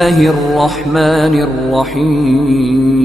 الله الرحمن الرحيم.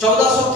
1400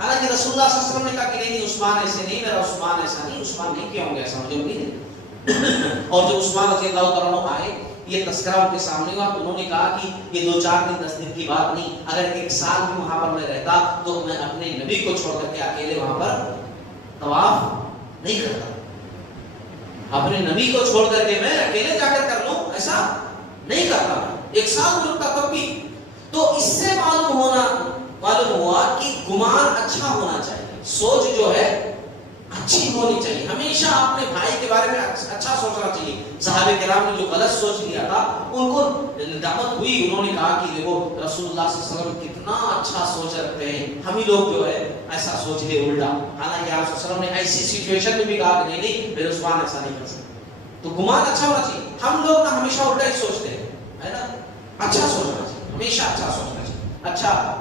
حالانکہ رسول اللہ صلی اللہ علیہ وسلم نے کہا کہ نہیں عثمان ایسے نہیں، میرا عثمان ایسا نہیں، عثمان نہیں کیا ہوں گے ایسا، مجھے امید ہے۔ اور جب عثمان رضی اللہ تعالیٰ عنہ آئے، یہ تذکرہ ان کے سامنے ہوا تو انہوں نے کہا کہ یہ 2-4 دن 10 دن کی بات نہیں، اگر 1 سال بھی وہاں پر میں رہتا تو میں اپنے نبی کو چھوڑ کر کے اکیلے وہاں پر طواف نہیں کرتا، اپنے نبی کو چھوڑ کر کے میں اکیلے جا کر لوں ایسا نہیں کرتا، 1 سال رکتا تب بھی۔ تو اس سے معلوم ہوا کہ گمان اچھا ہونا چاہیے، سوچ جو ہے اچھی ہونی چاہیے، ہمیشہ اپنے بھائی کے بارے میں اچھا سوچنا چاہیے۔ صحابہ کرام نے جو غلط سوچ لیا تھا ان کو ندامت ہوئی، انہوں نے کہا کہ دیکھو رسول اللہ صلی اللہ علیہ وسلم کتنا اچھا سوچ رکھتے ہیں، ہم ہی لوگ جو ہے ایسا سوچ لے الٹا۔ حالانکہ آپ صلی اللہ علیہ وسلم نے ایسی سچویشن میں بھی کہا کہ نہیں میرے عثمان ایسا نہیں کر سکتے۔ تو گمان اچھا ہونا چاہیے، ہم لوگ نا ہمیشہ الٹا ہی سوچتے ہیں، ہے نا، اچھا سوچنا چاہیے، ہمیشہ اچھا سوچنا چاہیے۔ اچھا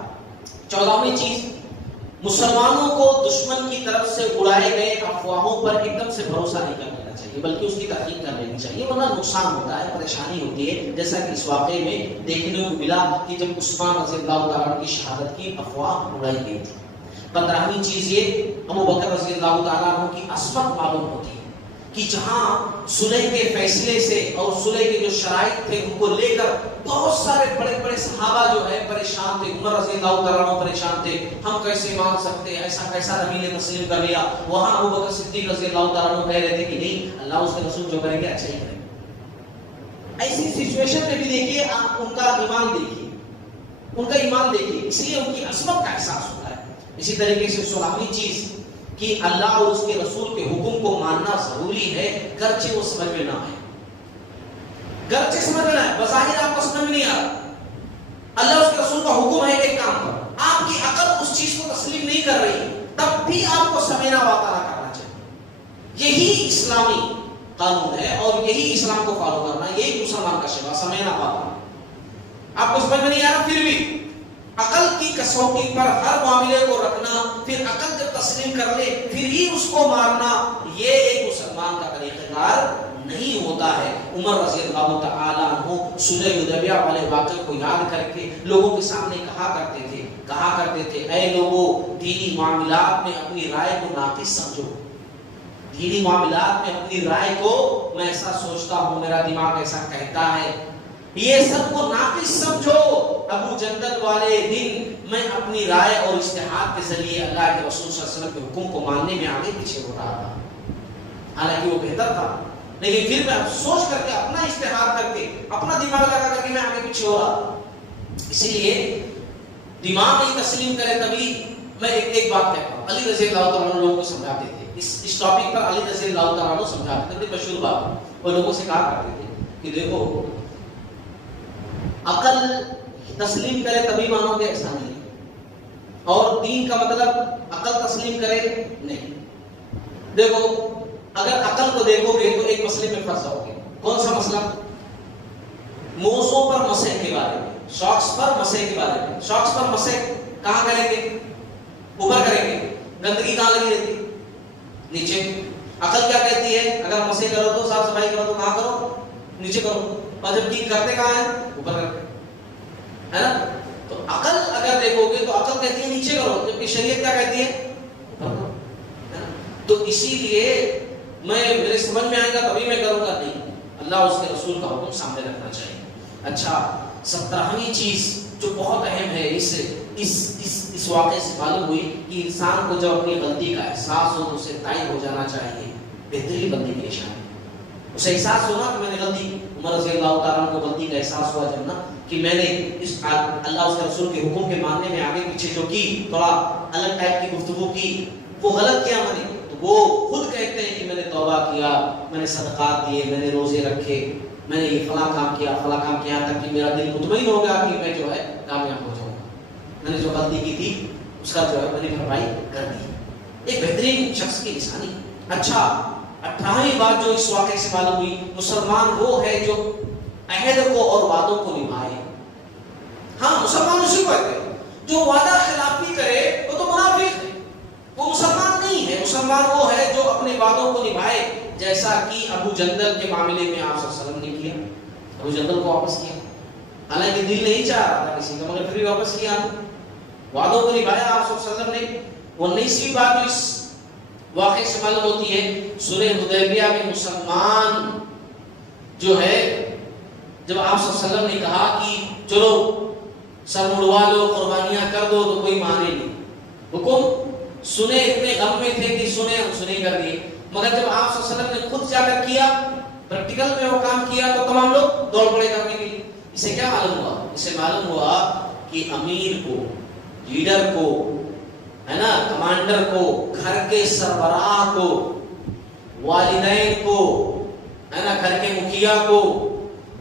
14ویں چیز، مسلمانوں کو دشمن کی طرف سے اڑائے گئے افواہوں پر ایک دم سے بھروسہ نہیں کر لینا چاہیے، بلکہ اس کی تحقیق کر لینی چاہیے، ورنہ نقصان ہوتا ہے، پریشانی ہوتی ہے، جیسا کہ اس واقعے میں دیکھنے کو ملا کہ جب عثمان رضی اللہ تعالیٰ عنہ کی شہادت کی افواہ اڑائی گئی تھی۔ 15ویں چیز یہ، ابو بکر رضی اللہ تعالیٰ عنہ کی عصمت معلوم ہوتی ہے کہ جہاں صلح کے فیصلے سے اور صلح کے جو شرائط تھے ان کو لے کر بہت سارے بڑے بڑے صحابہ جو ہے پریشان تھے، عمر رضی اللہ تعالیٰ عنہ پریشان تھے، ہم کیسے مان سکتے ہیں، ایسا کیسا نبی نے تسلیم کر لیا، وہاں ابو بکر صدیق رضی اللہ تعالیٰ عنہ کہہ رہے تھے کہ نہیں اللہ اس کے رسول جو کریں گے اچھا ہی کریں گے۔ ایسی سچویشن میں بھی دیکھیے آپ ان کا ایمان دیکھیے، ان کا ایمان دیکھیے، اس لیے ان کی عصمت کا احساس ہوتا ہے۔ اسی طریقے سے 16ویں چیز کہ اللہ اور اس کے رسول کے حکم کو ماننا ضروری ہے، گرچہ وہ سمجھ میں نہ آئے، گرچہ سمجھ میں نہ آئے، بظاہر آپ کو سمجھ نہیں آ رہا، اللہ اس کے رسول کا حکم ہے ایک کام پر، آپ کی عقل اس چیز کو تسلیم نہیں کر رہی، تب بھی آپ کو سمینا واطا کرنا چاہیے۔ یہی اسلامی قانون ہے اور یہی اسلام کو فالو کرنا، یہی مسلمان کا شیوا، سمینا واطا۔ آپ کو سمجھ میں نہیں آ رہا پھر بھی عقل کی کسوٹی پر ہر معاملے کو رکھنا، پھر عقل جب تسلیم کر لے پھر ہی اس کو مارنا، یہ ایک مسلمان کا طریقہ کار نہیں ہوتا ہے۔ عمر رضی اللہ تعالی عنہ صلح حدیبیہ والے واقعے کو یاد کر کے لوگوں کے سامنے کہا کرتے تھے اے لوگوں، دینی معاملات میں اپنی رائے کو ناقص سمجھو، دینی معاملات میں اپنی رائے کو میں ایسا سوچتا ہوں، میرا دماغ ایسا کہتا ہے، یہ سب کو ناقص سمجھو۔ ابو جندل والے دن میں اپنی رائے اور اجتہاد کے ذریعے اللہ کے رسول صلی اللہ علیہ وسلم کے حکم کو ماننے میں آگے پیچھے ہو رہا تھا، حالانکہ وہ بہتر تھا، لیکن پھر میں سوچ کر کے اپنا اجتہاد کر کے اپنا دماغ لگا کر کے میں آگے پیچھے ہو رہا۔ اسی لیے دماغ نہیں تسلیم کرے تبھی میں ایک بات کہتا ہوں، علی رضی اللہ تعالیٰ عنہ لوگوں کو سمجھاتے تھے، اس ٹاپک پر علی رضی اللہ تعالیٰ عنہ سمجھاتے تھے، بڑی مشہور بات، وہ لوگوں سے کہا کرتے تھے کہ دیکھو عقل تسلیم کرے تبھی مانو گے ایسا نہیں، اور دین کا مطلب عقل تسلیم کرے نہیں۔ دیکھو اگر عقل کو دیکھو گے تو ایک مسئلے میں پھنس جاؤ گے، کون سا مسئلہ؟ موضوع پر مسح کے بارے میں، شاکس پر مسح کے بارے میں۔ شاکس پر مسح کہاں کریں گے؟ اوپر کریں گے، گندگی کہاں لگی رہتی؟ نیچے۔ عقل کیا کہتی ہے؟ اگر مسح کرو تو صاف صفائی کرو تو کہاں کرو؟ نیچے کرو، اور جب ٹھیک کرتے کہاں ہیں؟ اوپر کرتے، ہے نا؟ تو عقل اگر دیکھو گے تو عقل کہتی ہے نیچے کرو، جبکہ شریعت کیا کہتی ہے؟ اوپر کرو۔ تو اسی لیے میرے سمجھ میں آئے گا تبھی میں کروں گا نہیں، اللہ اس کے رسول کا حکم سامنے رکھنا چاہیے۔ اچھا 17ویں چیز جو بہت اہم ہے، اس واقعے سے معلوم ہوئی کہ انسان کو جب اپنی غلطی کا احساس ہو تو اسے تائب ہو جانا چاہیے، بہترین بندی کی نشانی۔ اسے احساس ہونا کہ میں نے غلطی، عمر رضی اللہ تعالیٰ عنہ کو غلطی کا احساس ہوا جب نا کہ میں نے اس اللہ اس کے رسول کے حکم کے ماننے میں آگے پیچھے جو کی، تھوڑا الگ ٹائپ کی گفتگو کی، وہ غلط کیا میں نے، تو وہ خود کہتے ہیں کہ میں نے توبہ کیا، میں نے صدقات دیے، میں نے روزے رکھے، میں نے یہ فلاں کام کیا، یہاں تک کہ میرا دل مطمئن ہو گیا کہ میں جو ہے کامیاب ہو جاؤں گا، میں نے جو غلطی کی تھی اس کا جو ہے میں نے بھرپائی کر دی۔ ایک بہترین شخص کی نشانی۔ اچھا 18ویں بات جو اس واقعے سے معلوم ہوئی، مسلمان وہ ہے جو عہد کو اور وعدوں کو نبھائے۔ ہاں مسلمان اسی کو کہتے ہیں، جو وعدہ خلافی کرے وہ تو منافق ہے، وہ مسلمان نہیں ہے۔ مسلمان وہ ہے جو اپنے وعدوں کو نبھائے، جیسا کہ ابو جندل کے معاملے میں آپ صلی اللہ علیہ وسلم نے کیا، ابو جندل کو واپس کیا، حالانکہ دل نہیں چاہ رہا تھا کسی کا، مگر پھر بھی واپس کیا، وعدوں کو نبھایا آپ صلی اللہ علیہ وسلم نے۔ 19ویں بات جو اس واقعے سے معلوم ہوتی ہے، سورہ حدیبیہ میں مسلمان جو ہے جب آپ صلی اللہ علیہ وسلم نے کہا کہ چلو سر مڑوا لو، قربانیاں کر دو، تو کوئی مانے نہیں، حکم سنے، اتنے غم میں تھے کہ سنے ہم سنے کر دیے، مگر جب آپ صلی اللہ علیہ وسلم نے خود جا کر کیا، پریکٹیکل میں وہ کام کیا، تو تمام لوگ دوڑ پڑے کرنے کے لیے۔ اسے کیا معلوم ہوا؟ اسے معلوم ہوا کہ امیر کو، لیڈر کو، ہے نا، کمانڈر کو، گھر کے سربراہ کو، والدین کو، ہے نا، گھر کے مکھیا کو،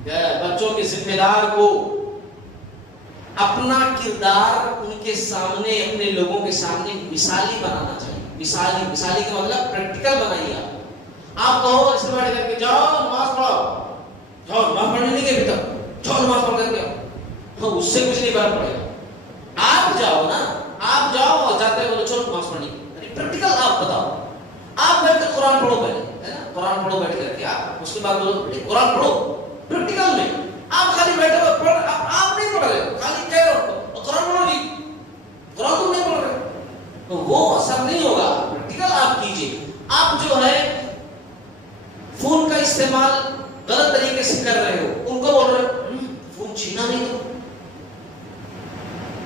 بچوں کے ذمہ دار کو، اپنا کردار ان کے سامنے، اپنے لوگوں کے سامنے مثالی بنانا چاہیے۔ مثالی کا مطلب پریکٹیکل بنائیے۔ آپ کہو اس میں کر کے جاؤ نماز پڑھو، جاؤ نماز پڑھنے نہیں گئے ابھی تک، جاؤ نماز پڑھ کر کے آؤ، اس سے کچھ نہیں فرق پڑے گا۔ آپ جاؤ نا، آپ جاؤ اور جاتے بولو چلو نماز پڑھنی، پریکٹیکل آپ بتاؤ۔ آپ بیٹھ کر قرآن پڑھو پہلے، ہے نا، قرآن پڑھو بیٹھ کر کے، آپ اس کے بعد بولو قرآن پڑھو پریکٹیکل میں۔ آپ خالی بیٹھے ہو پڑھ، آپ نہیں پڑھ رہے، خالی کہہ رہے ہو قرآن پڑھو جی، قرآن تم نہیں پڑھ رہے، تو وہ اثر نہیں ہوگا۔ پریکٹیکل آپ کیجیے۔ آپ جو ہے فون کا استعمال غلط طریقے سے کر رہے ہو، ان کو بول رہے ہو فون چھینا نہیں،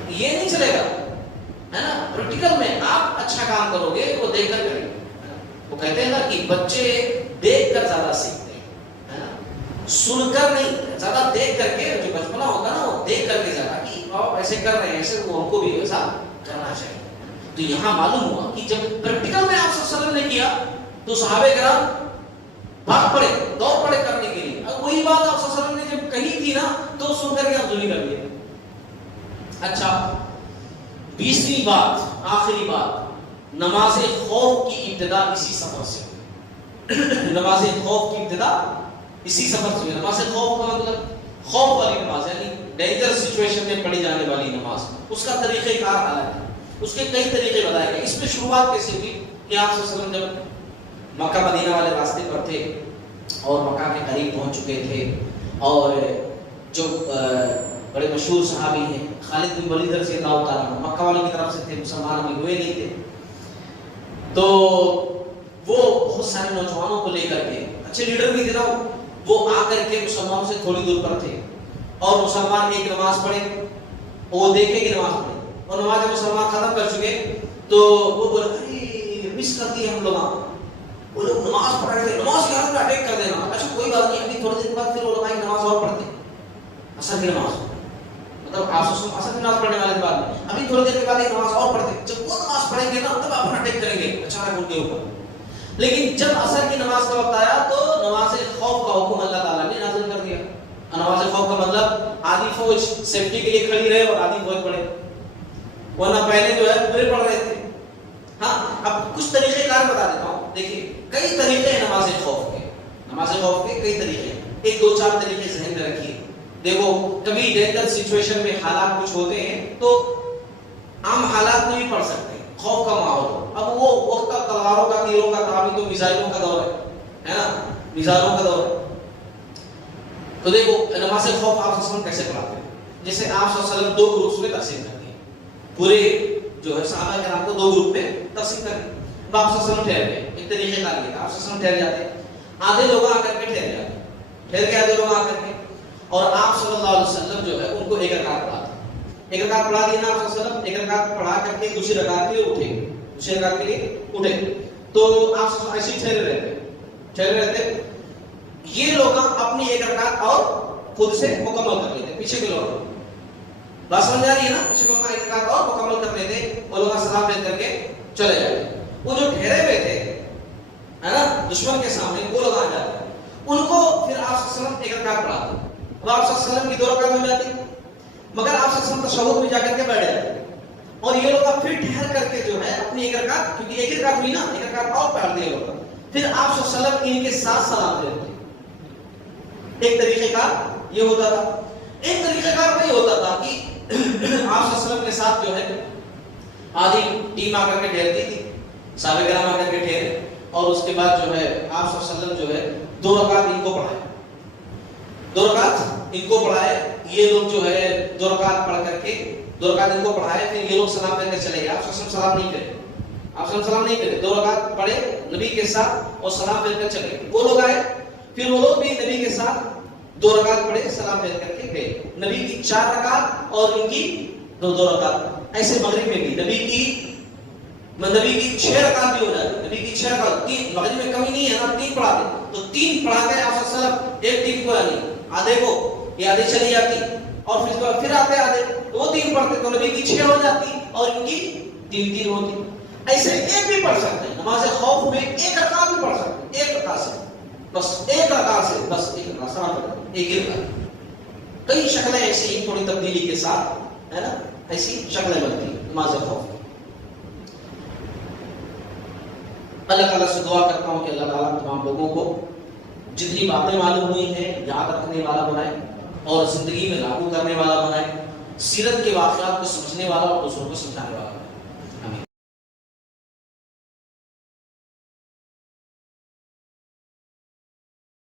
تو یہ نہیں چلے گا، ہے نا۔ پریکٹیکل میں آپ اچھا کام کرو گے، وہ دیکھ کر کریں گے۔ وہ کہتے ہیں نا کہ بچے دیکھ کر زیادہ سیکھتے ہیں، ہے نا، سن کر نہیں، زیادہ دیکھ کر کے۔ جو بچپنا ہوتا ہے نا، وہ دیکھ کر کے زیادہ کہ آپ ایسے کر رہے ہیں، ایسے وہ ہم کو بھی ایسا کرنا چاہیے۔ تو یہاں معلوم ہوا کہ جب پریکٹیکل میں آپ صلی اللہ علیہ وسلم نے کیا تو صحابہ کرام بھاگ پڑے، دوڑ پڑے کرنے کے لیے۔ اب وہی بات آپ صلی اللہ علیہ وسلم نے جب کہی تھی نا، تو سن کر کے آپ ضروری کر لیے۔ اچھا، 20ویں بات، آخری بات، نماز خوف کی ابتدا اسی سفر سے ہوئی۔ نماز خوف کی ابتدا اسی سفر سے ہوئی۔ نماز خوف کا مطلب خوف والی نماز، یعنی ڈینجر سچویشن میں پڑھی جانے والی نماز۔ اس کا طریقہ کار الگ ہے، اس کے کئی طریقے بتائے گئے۔ اس میں شروعات کیسے ہوئی کہ آپ صلی اللہ علیہ وسلم جب مکہ مدینہ والے راستے پر تھے اور مکہ کے قریب پہنچ چکے تھے، اور جو بڑے مشہور صحابی ہیں خالد بن ولید رضی اللہ تعالیٰ عنہ، مکہ والوں کی طرف سے تھے، مسلمان ابھی ہوئے نہیں تھے، تو وہ بہت سارے نوجوانوں کو لے کر کے، اچھے لیڈر بھی تھے نا، وہ آ کر کے مسلمانوں سے تھوڑی دور پر تھے، اور مسلمان ایک نماز پڑھے، وہ دیکھے کہ نماز پڑھے، اور نماز جب مسلمان ختم کر چکے تو وہ بولے ارے مس کر دی ہم لوگ، وہ لوگ نماز پڑھ رہے تھے، نماز کے حالت میں اٹیک کر دینا۔ اچھا کوئی بات نہیں، ابھی تھوڑی دیر بعد پھر وہ لوگ ایک نماز اور پڑھتے، عصر کی نماز، مطلب آپ عصر کی نماز پڑھنے والے کے بعد ابھی تھوڑی دیر کے بعد ایک نماز اور پڑھتے۔ جب وہ نماز پڑھیں گے نا، تب اپنا اٹیک کریں گے اچانک ان کے اوپر۔ لیکن جب عصر کی نماز کا وقت آیا تو نماز خوف کا حکم اللہ تعالیٰ نے نازل کر دیا۔ نماز خوف کا مطلب آدھی فوج سیفٹی کے لیے کھڑی رہے اور آدھی فوج پڑھے، ورنہ پہلے جو ہے پورے پڑھ رہے تھے۔ ہاں، اب کچھ طریقے کار بتا دیتا ہوں۔ دیکھیے کئی طریقے ہیں نماز خوف کے، نماز خوف کے کئی طریقے ہیں، ایک دو چار طریقے ذہن میں رکھیے۔ دیکھو کبھی ڈینجر سچویشن میں حالات کچھ ہوتے ہیں تو عام حالات میں بھی پڑھ سکتے ہیں، خوف کا ماحول، اب وہ وقت کا تلواروں کا، تیروں کا، ابھی تو میزائلوں کا دور ہے نا، میزائلوں کا دور ہے۔ تو دیکھو نماز خوف آپ صلی اللہ علیہ وسلم کیسے پڑھاتے ہیں؟ جیسے آپ صلی اللہ علیہ وسلم دو گروپس میں تقسیم کرتے ہیں، پورے جو ہے صحابہ کرام کو دو گروپ میں تقسیم کرتے ہیں۔ اب آپ صلی اللہ علیہ وسلم ٹھہر گئے، ایک طریقے کا لیا، آپ صلی اللہ علیہ وسلم ٹھہر جاتے ہیں، آدھے لوگ آ کر کے ٹھہر جاتے ہیں، ٹھہر کے آدھے لوگ آ کر کے، اور آپ صلی اللہ علیہ وسلم جو ہے ان کو ایک رکعت پڑھاتے ہیں۔ ایک رکعت پڑھا دی نا آپ صلی اللہ علیہ وسلم، ایک رکعت پڑھا کر کے دوسری رکعت کے لیے اٹھے، دوسری رکعت کے لیے اٹھے، تو آپ صلی اللہ علیہ وسلم ایسے ہی ٹھہرے رہتے۔ یہ لوگ اپنی ایک رکعت اور خود سے مکمل کر لیتے، پیچھے کے لوگ، بات سمجھ آ رہی ہے نا، پیچھے کے لوگ ایک رکعت اور مکمل کر لیتے، وہ لوگ سلام پھیر کر کے چلے جاتے۔ وہ جو ٹھہرے ہوئے تھے ہے نا دشمن کے سامنے، وہ لوگ آ جاتے ہیں، ان کو پھر آپ صلی اللہ علیہ وسلم ایک رکعت پڑھاتے ہیں۔ اب آپ صلی اللہ علیہ وسلم کی دو رکعت ہو جاتی، مگر آپ صلی اللہ علیہ وسلم تشہد میں جا کر کے بیٹھ جاتے، اور یہ لوگ پھر ٹھہر کر کے جو ہے اپنی ایک رکعت، کیونکہ ایک رکعت ہوئی نا، ایک رکعت اور پڑھ دیا ہوگا، پھر آپ صلی اللہ علیہ وسلم ان کے ساتھ سلام پھیرتے۔ ایک طریقہ کار یہ ہوتا تھا۔ ایک طریقہ کار نہیں ہوتا تھا کہ آپ صلی اللہ علیہ وسلم کے ساتھ جو ہے آدھی ٹیم آ کر کے ٹھہرتی تھی، صحابہ کرام آ کر کے ٹھہرے، اور اس کے بعد جو ہے آپ صلی اللہ علیہ وسلم جو ہے دو رکعت ان کو پڑھائے، دو رکعت ان کو پڑھائے، یہ لوگ جو ہے دو رکعت پڑھ کر کے، دو رکعت ان کو پڑھائے، پھر یہ لوگ سلام کر کے چلے گئے، آپ صلی اللہ علیہ وسلم سلام نہیں کرے، آپ صلی اللہ علیہ وسلم نہیں پھیرے، 2 رکعت پڑھے نبی کے ساتھ اور سلام پھیر کر چلے. وہ لوگ آئے، پھر وہ لوگ بھی نبی کے ساتھ 2 رکعت پڑھے، سلام پھیر کر کے گئے. نبی کی 4 رکعت اور ان کی 2 رکعت. ایسے مغرب میں بھی نبی کی 6 رکعت بھی ہو جاتی. نبی کی 6 رکعت، 3 مغرب میں کمی نہیں ہے نا، 3 پڑھاتے تو 3 پڑھاتے آپ صلی اللہ علیہ وسلم. ایک 3 کو یعنی آدھے کو یہ آدھے چلی جاتی اور پھر آتے آدھے تو وہ 3 پڑھتے تو نبی کی 6 ہو جاتی اور ان کی 3 ہوتی. ایسے ایک بھی پڑھ سکتے ہیں نماز خوف میں، ایک رکعت بھی پڑھ سکتے ہیں، ایک رکعت سے بس، ایک رکعت سے بس، ایک رکعت سمجھ، ایک ہی رکعت. کئی شکلیں ایسی ہیں تھوڑی تبدیلی کے ساتھ، ہے نا، ایسی شکلیں بنتی ہیں نماز خوف. اللہ تعالیٰ سے دعا کرتا ہوں کہ اللہ تعالیٰ تمام لوگوں کو جتنی باتیں معلوم ہوئی ہیں یاد رکھنے والا بنائے اور زندگی میں لاگو کرنے والا بنائے، سیرت کے واقعات کو سمجھنے والا اور دوسروں کو سمجھانے والا.